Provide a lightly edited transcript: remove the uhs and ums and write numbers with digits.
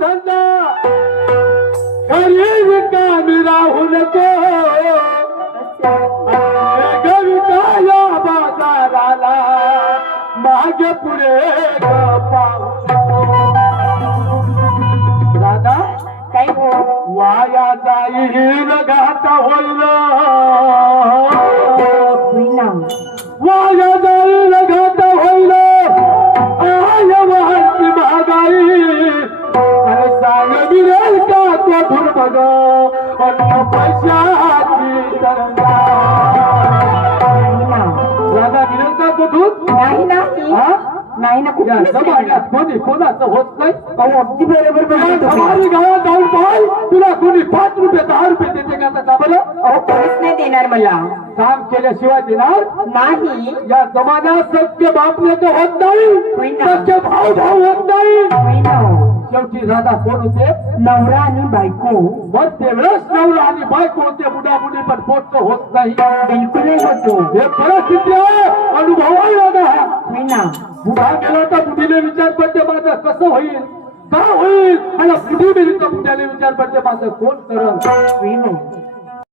धंदा गरीब कामी राहू नको गविकाया बाजाराला मागे पुढे पाहू राधा काय हो वाया जाईल घात होईल वाया जाईल घात होईल आय वाढती महागाई आणि सांग मिळेल का कोठून बघ अन्न पैशाची गंगा राधा मिळेल का कुठून नाही नाही हा नाही ना या कुठलीच नाही. जमान्यात कोणी कोणाचं होत नाही अहो, अगदी बरोबर बोलला तुम्ही. समारी गावात जाऊन पाहाल तुला कोणी 5 रुपये 10 रुपये देते का आता बरं अहो कोणीच नाही देणार मला काम केल्याशिवाय देणार नाही या जमान्यात सत्य बापले तर होत नाही होय ना. सत्य भाऊ भाऊ होत नाही होय ना. शेवटी राधा कोण होते नवरा आणि बायको मग तेवढंच नवरा आणि बायको होते बुडाबुडी पण पोट तर होत नाही बिलकुल नाही होतो हे परिस्थिती आहे अनुभव आहे राधा होय ना बुढा गेला तर बुढीने विचार पडते माझं कसं होईल का होईल आणि बुढी गेली तर बुढ्याने विचार पडते माझं कोण करल होय ना